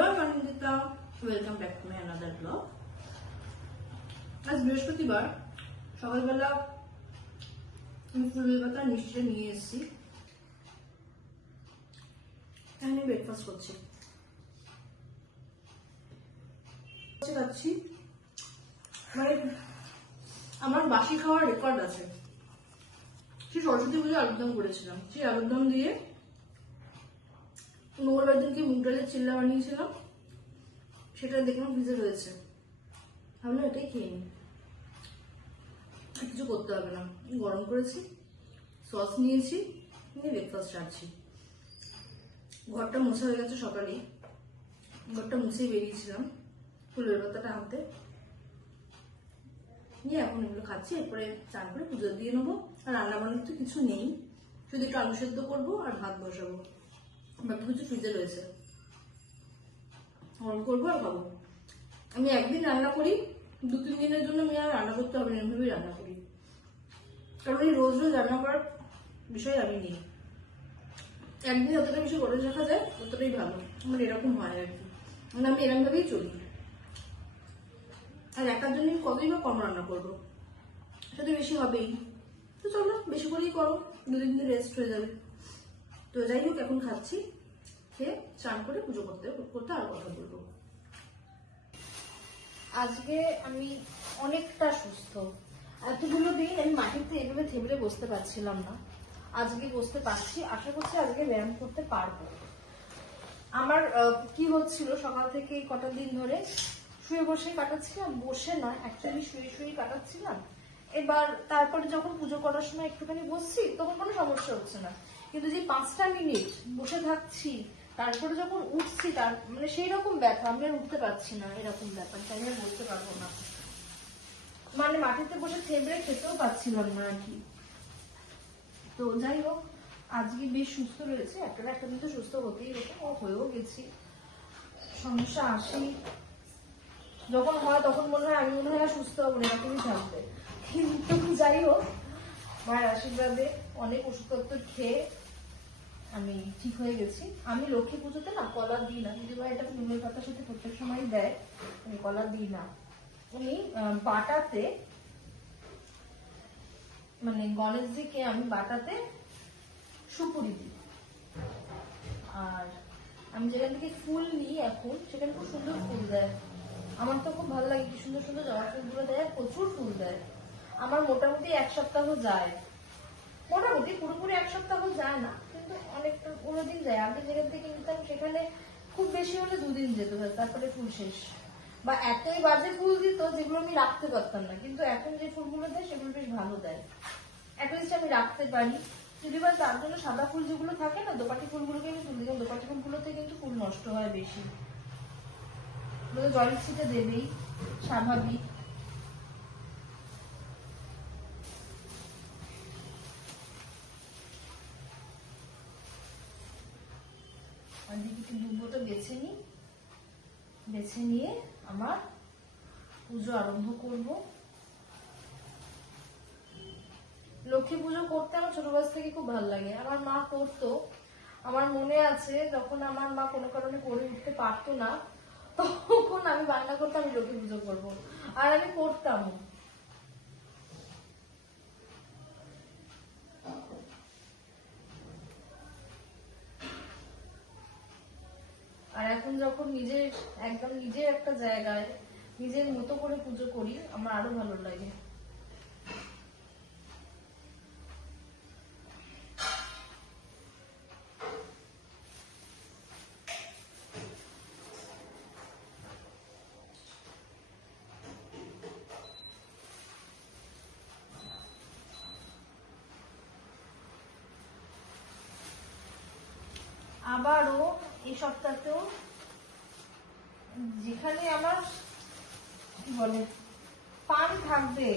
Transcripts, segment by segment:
Hello Nandita, welcome back to my another blog. আজ বৃহস্পতিবার সকালবেলা আমি ফুলের পাতা মিষ্টিটা নিয়ে এসেছি। আমি ব্রেকফাস্ট করছি, খাচ্ছি। মানে আমার বাসি খাওয়ার রেকর্ড আছে। সেই সরস্বতী পুজো আলুরদম করেছিলাম, সেই আলুরদম দিয়ে মঙ্গলবার দিনকে মুগ ডালের চিল্লা বানিয়েছিলাম, সেটা দেখলাম ফ্রিজে রয়েছে। ভাবলাম এটাই খেয়ে নিই, কিছু করতে হবে না। গরম করেছি, সস নিয়েছি, নিয়ে ব্রেকফাস্ট ছাড়ছি। ঘরটা মোছা হয়ে গেছে সকালেই, ঘরটা মুছেই বেরিয়েছিলাম ফুলের পাতাটা আনতে। নিয়ে এখন এগুলো খাচ্ছি, এরপরে চান করে পুজো দিয়ে নেবো। আর রান্না বান্নার তো কিছু নেই, শুধু একটু আলু সেদ্ধ করবো আর ভাত বসাবো। বাকি কিছু ফ্রিজে রয়েছে, গরম করবো আর খাবো। আমি একদিন রান্না করি, 2-3 দিনের জন্য আমি আর রান্না করতে হবে না, এভাবেই রান্না করি। কারণ এই রোজ রোজ রান্না করার বিষয় আমি নেই। একদিন যতটা বেশি করে রাখা যায় ততটাই ভালো, আমার এরকম হয় আর কি। মানে আমি এরকম ভাবেই চলি। আর একার জন্য কতই বা কম রান্না করবো, সেটা বেশি হবেই। তো চলো বেশি করেই করো, 2-3 দিন রেস্ট হয়ে যাবে। তো যাই হোক, এখন খাচ্ছি, খেয়ে চান করে পুজো করতে করতে আর কথা বলবো। আজকে আমি অনেকটা সুস্থ। এতগুলো দিন আমি মাটিতে এভাবে থেবড়ে বসতে পারছিলাম না, আজকে বসতে পারছি। আশা করছি আজকে ব্যায়াম করতে পারবো। আমার কি হচ্ছিল, সকাল থেকে কটা দিন ধরে শুয়ে বসে কাটাচ্ছিলাম, বসে না অ্যাকচুয়ালি শুয়ে শুয়ে কাটাচ্ছিলাম। এবার তারপরে যখন পুজো করার সময় একটুখানি বসছি তখন কোনো সমস্যা হচ্ছে না, কিন্তু যে 5টা মিনিট বসে থাকছি তারপরে যখন উঠছি তার মানে সেই রকম ব্যথা, আমি আর উঠতে পারছি না, এরকম ব্যাপার, তাই আমি বলতে পারবো না। মানে মাটিতে বসে থেবড়ে খেতেও পাচ্ছিলাম না আর কি। তো যাই হোক, আজকে বেশ সুস্থ রয়েছে। একটা দিন তো সুস্থ হতেই হতো, হয়েও গেছি। সমস্যা আসি যখন হয় তখন মনে হয় আমি মনে হয় আর সুস্থ হবো না, এরকমই থাকবে। কিন্তু যাই হোক, মায়ের আশীর্বাদে অনেক ওষুধপত্র খেয়ে আমি ঠিক হয়ে গেছি। আমি লক্ষ্মী পুজোতে না কলা দিই না, দিদি ভাই এটা ফুলের পাতার সাথে প্রত্যেক সময় দেয়, আমি কলা দিই না। আমি বাটাতে, মানে গণেশজিকে আমি বাটাতে সুপুরি দিই। আর আমি যেখান থেকে ফুল নিই এখন, সেখানে খুব সুন্দর ফুল দেয়। আমার তো খুব ভালো লাগে, কি সুন্দর সুন্দর জবা ফুলগুলো দেয়, প্রচুর ফুল দেয়। আমার মোটামুটি 1 সপ্তাহ যায়, মোটামুটি পুরোপুরি 1 সপ্তাহ যায় না, কিন্তু অনেকটা 15 দিন যায়। আগে যেখান থেকে নিতাম সেখানে খুব বেশি হলে 2 দিন যেতে হয়, তারপরে ফুল শেষ। বা এতই বাজে ফুল দিত যেগুলো আমি রাখতে পারতাম না, কিন্তু এখন যে ফুলগুলো দেয় সেগুলো বেশ ভালো দেয়, অ্যাটলিস্ট আমি রাখতে পারি। যদি বা তার জন্য সাদা ফুল যেগুলো থাকে না, দোপাটি ফুলগুলোকে আমি ফুল দিই, দোপাটি ফুলগুলোতে কিন্তু ফুল নষ্ট হয় বেশি, জলের ছিটে দেবেই, স্বাভাবিক। আর দিকে দুবোটা বেছে নিই, বেছে নিয়ে আমার পুজো আরম্ভ করব। লক্ষ্মী পুজো করতে আমার ছোট বয়স থেকে খুব ভালো লাগে। আমার মা করতো, আমার মনে আছে যখন আমার মা কোনো কারণে করে উঠতে পারতো না, তখন আমি বায়না করতাম আমি লক্ষ্মী পুজো করবো, আর আমি করতাম। আর এখন যখন নিজের একটা জায়গায় নিজের মতো করে পুজো করি, আমার আরো ভালো লাগে। আবারও এই সপ্তাহতেও যেখানে আমার কি বলে পান থাকবে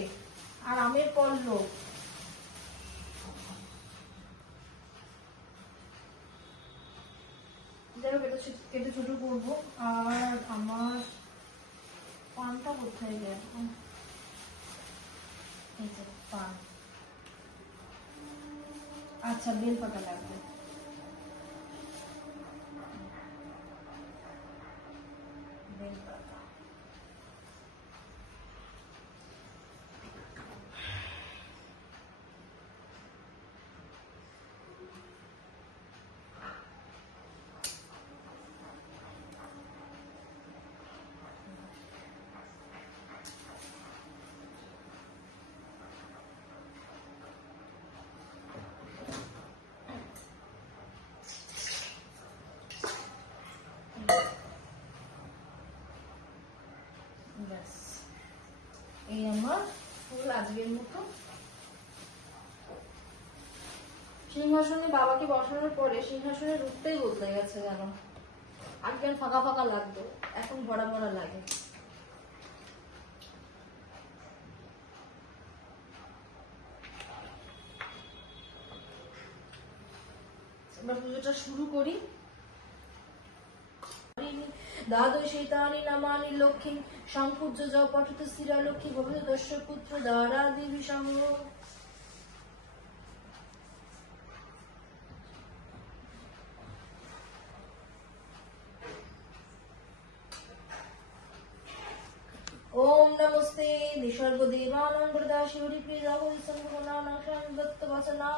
আর আমের পল্লব, যাই হোক এটা কেটে ছোট করবো। আর আমার পানটা কোথায় গেল, পান, আচ্ছা বেল পাতা লাগবে। আজকের মতো। সিংহাসনে বাবাকে বসানোর পরে সিংহাসনের রূপটাই বদলে গেছে যেন। আগে আর ফাঁকা ফাঁকা লাগতো, এখন ভরা ভরা লাগে। এবার পুজোটা শুরু করি। দ্বাদশ শীতানি নামানি লক্ষ্মী সংপূজ্য য পঠত স্থিরা লক্ষ্মী ভবত দস্য পুত্র দ্বারা দেবী সঙ্গ। ओम नमस्ते निसर्ग देवानां वरदा शिवरी प्रिया संगुणानां संगत वचना।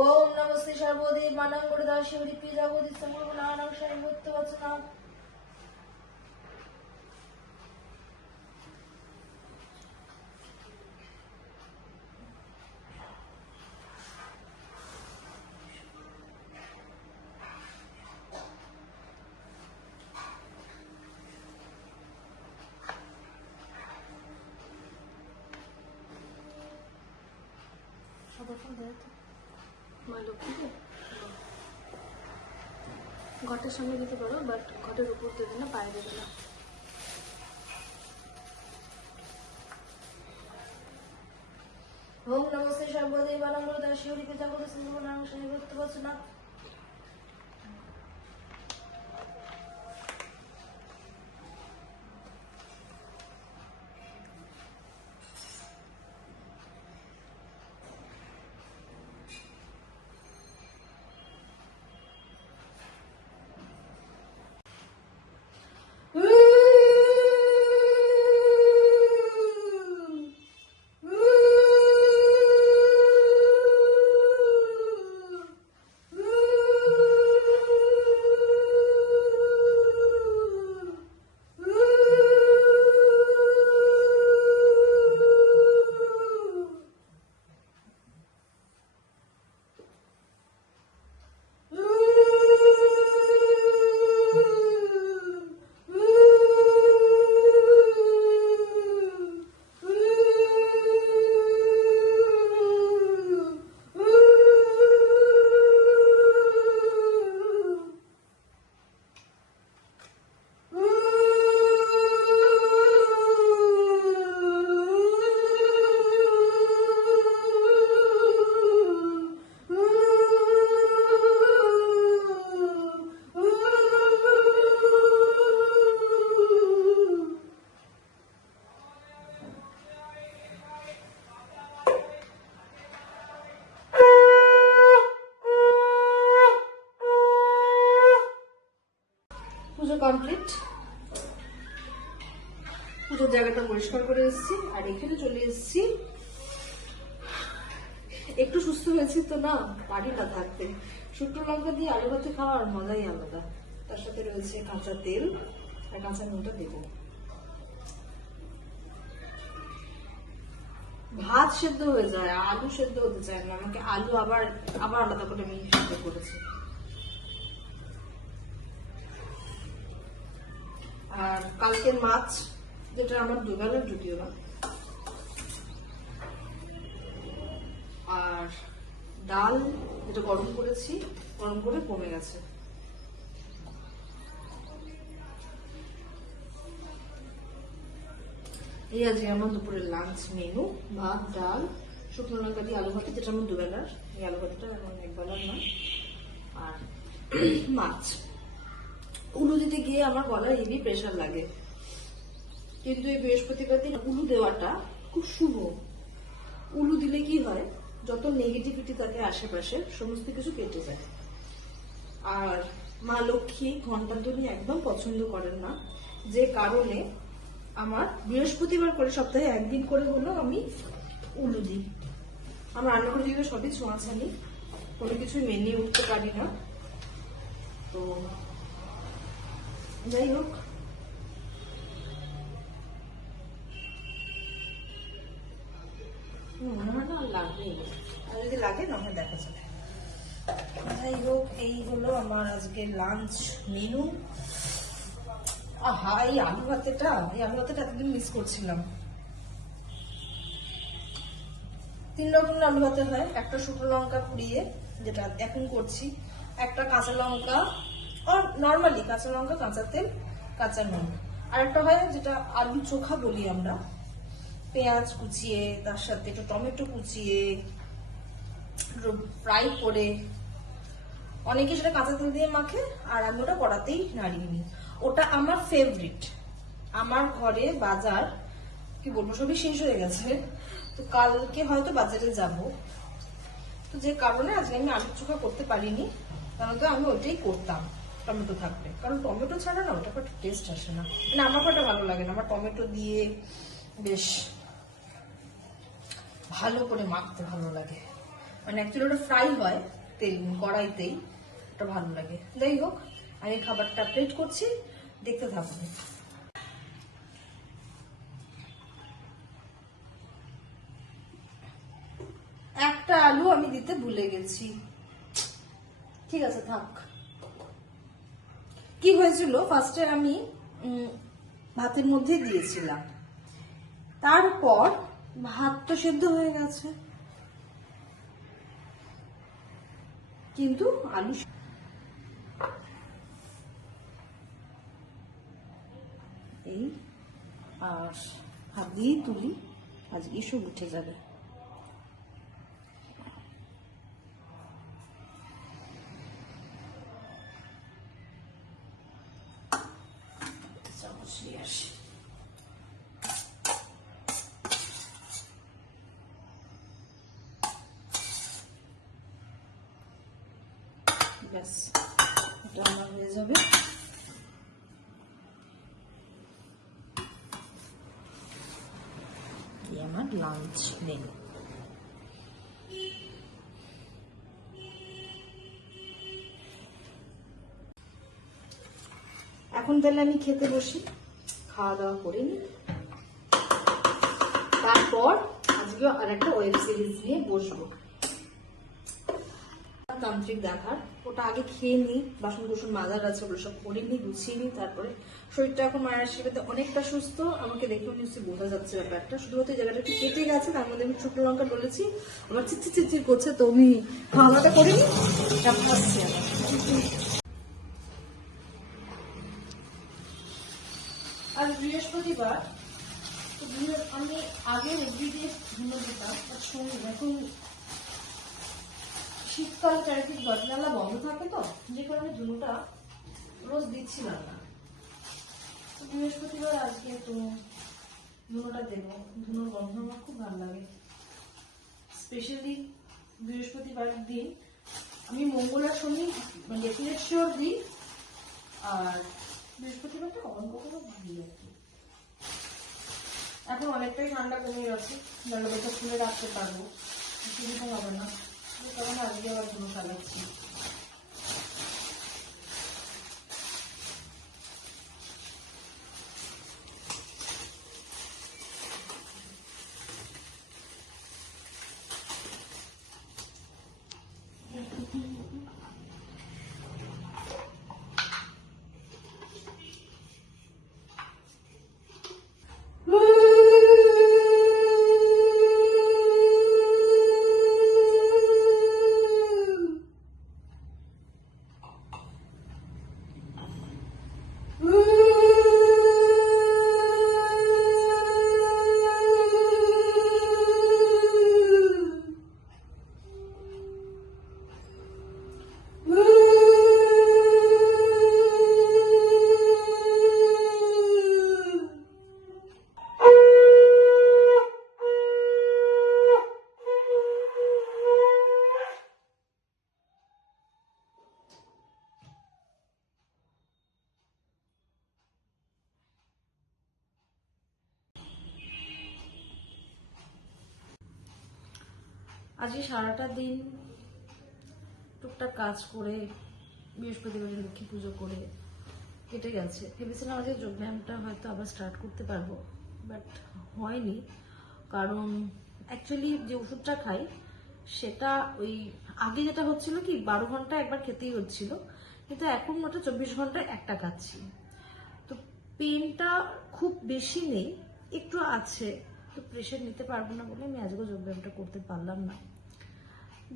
ओम नमस्ते सर्वदेवानां वरदा शिवरी प्रिया संगुणानां संगत वचना। মা লক্ষ্মীকে ঘটের সামনে দিতে পারো, বাট ঘটের উপর দেবে না, পায়ে দেবে না। ओम नमस्ते सर्वदेवानां वरदा शिवरी प्रिया संगुणानां संगत वचना। পুজো কমপ্লিট। পুজোর জায়গাটা পরিষ্কার করে এসেছি আর এখানে চলে এসেছি। একটু সুস্থ হয়েছি তো না, পারি না থাকতে। শুকনো লঙ্কা দিয়ে আলু ভাতে খাওয়ার মজাই আলাদা। তার সাথে রয়েছে কাঁচা তেল আর কাঁচা নুনটা দেবো। ভাত সেদ্ধ হয়ে যায়, আলু সেদ্ধ হতে চায় না। আমাকে আলু আবার আবার আলাদা করে আমি সেদ্ধ করেছি। আর কালকের মাছ, যেটা আমার দুবেলার জুটিও না, আর ডাল যেটা গরম করেছি, গরম করে কমে গেছে। এই আজকে আমার দুপুরের লাঞ্চ মেনু। ভাত, ডাল, শুকনো লঙ্কা দিয়ে আলু ভাতে, যেটা আমার দুবেলার। এই আলু ভাতটা এখন একবেলার না। আর মাছ। উলু দিতে গিয়ে আমার গলায় হেভি প্রেশার লাগে, কিন্তু এই বৃহস্পতিবার দিন উলু দেওয়াটা খুব শুভ। উলু দিলে কি হয়, যত নেগেটিভিটি থাকে আশেপাশে সমস্ত কিছু কেটে যায়। আর মা লক্ষ্মী ঘণ্টাধ্বনি একদম পছন্দ করেন না, যে কারণে আমার বৃহস্পতিবার করে সপ্তাহে একদিন করে হলো আমি উলু দিই। আমার রান্নাঘরে দিকে সবই ছোঁয়াছানি, কোনো কিছুই মেনে উঠতে পারি না। তো যাই হোক, মনে হয় না লাগবে, আর যদি লাগে না হয় দেখা যাবে। যাই হোক, এই হলো আমার আজকে লাঞ্চ মেনু। আহা, এই আলু ভাতেটা এতদিন মিস করছিলাম। 3 রকমের আলু ভাতে হয়। একটা শুকনো লঙ্কা পুড়িয়ে, যেটা এখন করছি, একটা কাঁচা লঙ্কা, আর নর্মালি কাঁচা লঙ্কা, কাঁচা তেল, কাঁচা নুন, আর একটা হয় যেটা আলু চোখা বলি আমরা, পেঁয়াজ কুচিয়ে, তার সাথে একটু টমেটো কুচিয়ে, ফ্রাই করে। অনেকে সেটা কাঁচা তেল দিয়ে মাখে, আর আমি ওটা কড়াতেই নাড়িয়ে নিই। ওটা আমার ফেভারিট। আমার ঘরে বাজার কি বলবো, সবই শেষ হয়ে গেছে, তো কালকে হয়তো বাজারে যাব, তো যে কারণে আজকে আমি আলু চোখা করতে পারিনি। কারণ তো আমি ওইটাই করতাম টমেটো থাকলে, কারণ টমেটো ছাড়া না ওটা একটা টেস্ট আসে না, মানে আমার ওটা ভালো লাগে না। আমার টমেটো দিয়ে বেশ ভালো করে মাখতে ভালো লাগে, মানে অ্যাকচুয়ালি ওটা ফ্রাই হয় তেল কড়াইতেই, ওটা ভালো লাগে। যাই হোক, আমি খাবারটা প্লেট করছি, দেখতে থাকবে। একটা আলু আমি দিতে ভুলে গেছি, ঠিক আছে থাক। কি হয়েছিল, ফার্স্টে আমি ভাতের মধ্যে দিয়েছিলাম, তারপর ভাত তো সেদ্ধ হয়ে গেছে, কিন্তু আলু এই আর হাত দিয়ে তুলি, আজকে সব উঠে যাবে। চামচ নিয়ে আসি। ব্যাস, এটা আমার হয়ে যাবে। আমার লাঞ্চ মেনু। এখন তাহলে আমি খেতে বসি, খাওয়া দাওয়া করে নি, তারপর আজকে আর একটা ওয়েব সিরিজ নিয়ে বসবো, তান্ত্রিক দেখার। ওটা আগে খেয়ে নি, বাসন কুসন মাজার আছে, ওগুলো সব করে নি, গুছিয়ে নি, তারপরে শরীরটা এখন মায়ের আশীর্বাদে অনেকটা সুস্থ। আমাকে দেখেও নিশ্চয়ই বোঝা যাচ্ছে ব্যাপারটা, শুধুমাত্র জায়গাটা একটু কেটে গেছে, তার মধ্যে আমি শুকনো লঙ্কা বলেছি, আবার চিচির চিচির করছে, তো আমি খাওয়া দাওয়াটা করে নি, ভাবছি আবার। আজ বৃহস্পতিবার, তো আমি আগে এভরিডে ধুনো দিতাম, এখন শীতকাল চারিদিক দরজা বন্ধ থাকে, তো যে কারণে ধুনোটা রোজ দিচ্ছিলাম না। বৃহস্পতিবার আজকে তো ধুনোটা দেবো, ধুনোর গন্ধ আমার খুব ভালো লাগে। স্পেশালি বৃহস্পতিবার দিন আমি মঙ্গল আর শনি মানে ডেফিনেট দিই, আর বৃহস্পতিবারটা কখনো কখনো ভাবি আর কি। এখন অনেকটাই ঠান্ডা কমে গেছে, জলবেটা খুলে রাখতে পারবো, অসুবিধা হবে না, কারণ আজকে আবার ধুনো চালাচ্ছি। আজকে সারাটা দিন টুকটাক কাজ করে, বৃহস্পতিবার লক্ষ্মী পুজো করে কেটে গেছে। ভেবেছিলাম আজকে যোগব্যায়ামটা হয়তো আবার স্টার্ট করতে পারবো, বাট হয়নি, কারণ অ্যাকচুয়ালি যে ওষুধটা খাই সেটা ওই আগে যেটা হচ্ছিল কি 12 ঘন্টা একবার খেতেই হচ্ছিল, কিন্তু এখন মোটা 24 ঘন্টায় একটা খাচ্ছি। তো পেনটা খুব বেশি নেই, একটু আছে, তো প্রেশার নিতে পারবো না বলে আমি আজকে যোগব্যায়ামটা করতে পারলাম না।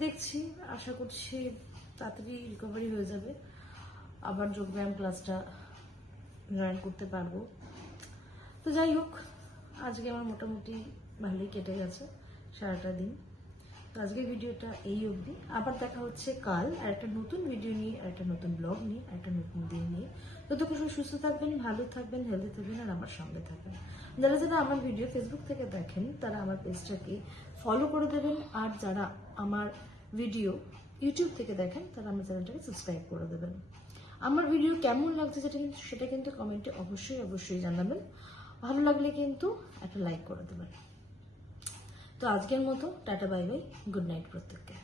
দেখছি, আশা করছি তাড়াতাড়ি রিকভারি হয়ে যাবে, আবার যোগব্যায়াম ক্লাসটা জয়েন করতে পারবো। তো যাই হোক, আজকে আমার মোটামুটি ভালোই কেটে গেছে সারাটা দিন। তো আজকের ভিডিওটা এই অবধি, আবার দেখা হচ্ছে কাল আর একটা নতুন ভিডিও নিয়ে, আর একটা নতুন ব্লগ নিয়ে, আর একটা নতুন দিন নিয়ে। ততক্ষণ সবাই সুস্থ থাকবেন, ভালো থাকবেন, হেলদি থাকবেন, আর আমার সঙ্গে থাকবেন। যারা যারা আমার ভিডিও ফেসবুক থেকে দেখেন তারা আমার পেজটাকে ফলো করে দেবেন, আর যারা আমার ভিডিও ইউটিউব থেকে দেখেন তারা আমার চ্যানেলটাকে সাবস্ক্রাইব করে দেবেন। আমার ভিডিও কেমন লাগছে সেটা কিন্তু কমেন্টে অবশ্যই জানাবেন। ভালো লাগলে কিন্তু একটা লাইক করে দেবেন। তো আজকের মতো tata, bye bye, good night প্রত্যেককে।